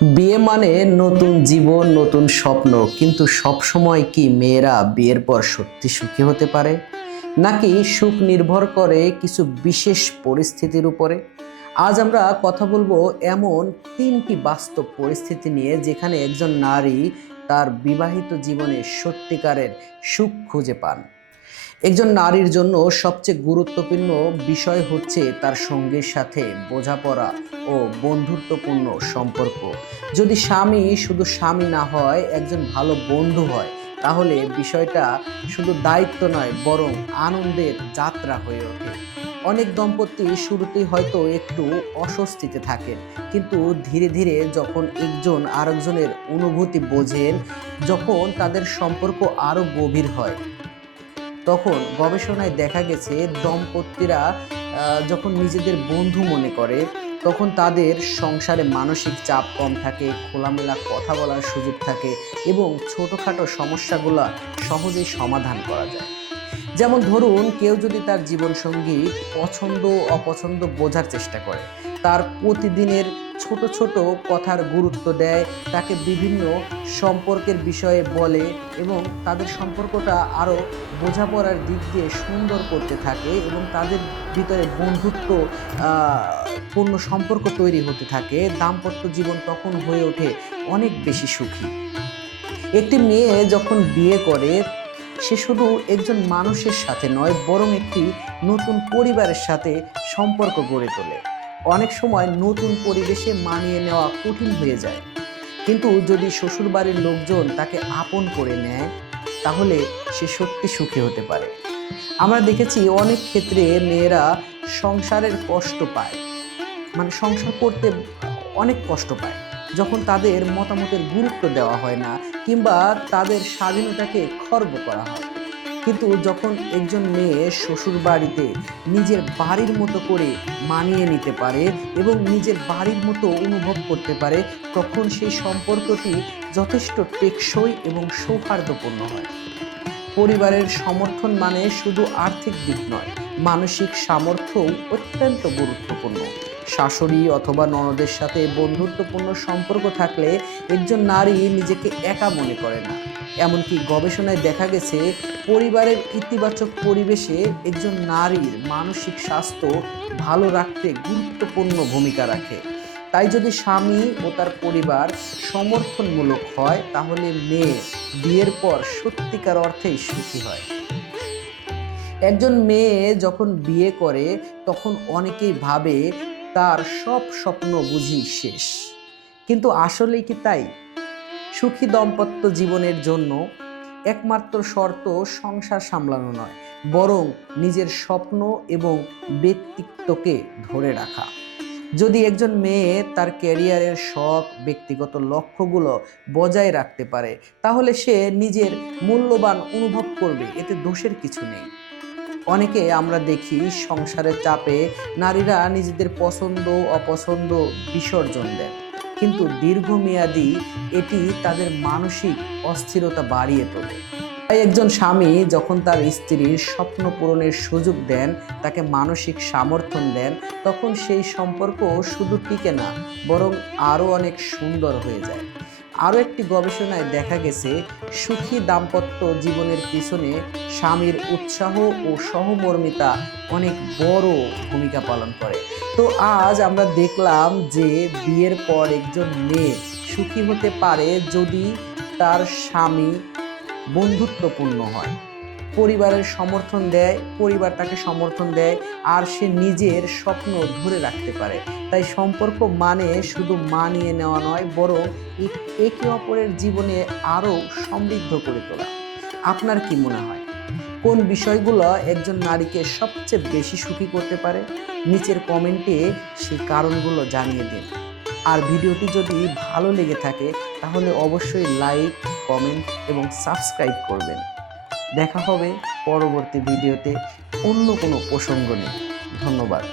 বিয়ে মানে নতুন জীবন, নতুন স্বপ্ন। কিন্তু সব সময় কি মেয়েরা বিয়ের পর সত্যি সুখী হতে পারে, নাকি সুখ নির্ভর করে কিছু বিশেষ পরিস্থিতির উপরে? আজ আমরা কথা বলবো এমন তিনটি বাস্তব পরিস্থিতি নিয়ে যেখানে একজন নারী তার বিবাহিত জীবনে সত্যিকারের সুখ খুঁজে পান। একজন নারীর জন্য সবচেয়ে গুরুত্বপূর্ণ বিষয় হচ্ছে তার সঙ্গীর সাথে বোঝাপড়া ও বন্ধুত্বপূর্ণ সম্পর্ক। যদি স্বামী শুধু স্বামী না হয়, একজন ভালো বন্ধু হয়, তাহলে বিষয়টা শুধু দায়িত্ব নয়, বরং আনন্দের যাত্রা হয়ে ওঠে। অনেক দম্পতি শুরুতেই হয়তো একটু অস্বস্তিতে থাকেন, কিন্তু ধীরে ধীরে যখন একজন আরেকজনের অনুভূতি বোঝেন, যখন তাদের সম্পর্ক আরো গভীর হয়, তখন গবেষণায় দেখা গেছে দম্পতিরা যখন নিজেদের বন্ধু মনে করে, তখন তাদের সংসারে মানসিক চাপ কম থাকে, খোলামেলা কথা বলার সুযোগ থাকে এবং ছোটোখাটো সমস্যাগুলো সহজেই সমাধান করা যায়। যেমন ধরুন, কেউ যদি তার জীবনসঙ্গী পছন্দ অপছন্দ বোঝার চেষ্টা করে, তার প্রতিদিনের ছোট ছোট কথার গুরুত্ব দেয়, তাকে বিভিন্ন সম্পর্কের বিষয়ে বলে এবং তাদের সম্পর্কটা আরও বোঝাপড়ার দিক দিয়ে সুন্দর করতে থাকে এবং তাদের ভিতরে বন্ধুত্ব পূর্ণ সম্পর্ক তৈরি হতে থাকে, দাম্পত্য জীবন তখন হয়ে ওঠে অনেক বেশি সুখী। একটি মেয়ে যখন বিয়ে করে, সে শুধু একজন মানুষের সাথে নয়, বরং একটি নতুন পরিবারের সাথে সম্পর্ক গড়ে তোলে। অনেক সময় নতুন পরিবেশে মানিয়ে নেওয়া কঠিন হয়ে যায়, কিন্তু যদি শ্বশুরবাড়ির লোকজন তাকে আপন করে নেয়, তাহলে সে সত্যি সুখী হতে পারে। আমরা দেখেছি অনেক ক্ষেত্রে মেয়েরা সংসারের কষ্ট পায়, মানে সংসার করতে অনেক কষ্ট পায় যখন তাদের মতামতের গুরুত্ব দেওয়া হয় না, কিংবা তাদের স্বাধীনতাকে খর্ব করা হয়। কিন্তু যখন একজন মেয়ে শ্বশুর বাড়িতে নিজের বাড়ির মতো করে মানিয়ে নিতে পারে এবং নিজের বাড়ির মতো অনুভব করতে পারে, তখন সেই সম্পর্কটি যথেষ্ট টেকসই এবং সৌহার্দ্যপূর্ণ হয়। পরিবারের সমর্থন মানে শুধু আর্থিক দিক নয়, মানসিক সামর্থ্যও অত্যন্ত গুরুত্বপূর্ণ। শাশুড়ি অথবা ননদের সাথে বন্ধুত্বপূর্ণ সম্পর্ক থাকলে একজন নারী নিজেকে একা মনে করে না। এমনকি গবেষণায় দেখা গেছে, পরিবারের ইতিবাচক পরিবেশে একজন নারীর মানসিক স্বাস্থ্য ভালো রাখতে গুরুত্বপূর্ণ ভূমিকা রাখে। তাই যদি স্বামী ও তার পরিবার সমর্থনমূলক হয়, তাহলে মেয়ে বিয়ের পর সত্যিকার অর্থেই সুখী হয়। একজন মেয়ে যখন বিয়ে করে, তখন অনেকেই ভাবে তার সব স্বপ্ন বুঝি শেষ। কিন্তু আসলেই কি তাই? সুখী দাম্পত্য জীবনের জন্য একমাত্র শর্ত সংসার সামলানো নয়, বরং নিজের স্বপ্ন এবং ব্যক্তিত্বকে ধরে রাখা। যদি একজন মেয়ে তার ক্যারিয়ারের শখ, ব্যক্তিগত লক্ষ্যগুলো বজায় রাখতে পারে, তাহলে সে নিজের মূল্যবান অনুভব করবে, এতে দোষের কিছু নেই। অনেকে আমরা দেখি সংসারের চাপে নারীরা নিজেদের পছন্দ অপছন্দ বিসর্জন দেন, কিন্তু দীর্ঘমেয়াদী এটি তাদের মানসিক অস্থিরতা বাড়িয়ে তোলে। তাই একজন স্বামী যখন তার স্ত্রীর স্বপ্ন পূরণের সুযোগ দেন, তাকে মানসিক সমর্থন দেন, তখন সেই সম্পর্ক শুধু টিকে না, বরং আরও অনেক সুন্দর হয়ে যায়। আরও একটি গবেষণায় দেখা গেছে, সুখী দাম্পত্য জীবনের পিছনে স্বামীর উৎসাহ ও সহমর্মিতা অনেক বড় ভূমিকা পালন করে। তো আজ আমরা দেখলাম যে বিয়ের পর একজন মেয়ে সুখী হতে পারে যদি তার স্বামী বন্ধুত্বপূর্ণ হয়, পরিবারের সমর্থন দেয়, পরিবার তাকে সমর্থন দেয়, আর সে নিজের স্বপ্ন ধরে রাখতে পারে। তাই সম্পর্ক মানে শুধু মানিয়ে নেওয়া নয়, বরং একে অপরের জীবনে আরও সমৃদ্ধ করে তোলা। আপনার কি মনে হয়, কোন বিষয়গুলো একজন নারীকে সবচেয়ে বেশি সুখী করতে পারে? নিচের কমেন্টে সেই কারণগুলো জানিয়ে দিন। আর ভিডিওটি যদি ভালো লেগে থাকে, তাহলে অবশ্যই লাইক, কমেন্ট এবং সাবস্ক্রাইব করবেন। দেখা হবে পরবর্তী ভিডিওতে অন্য কোনো প্রসঙ্গ নিয়ে। ধন্যবাদ।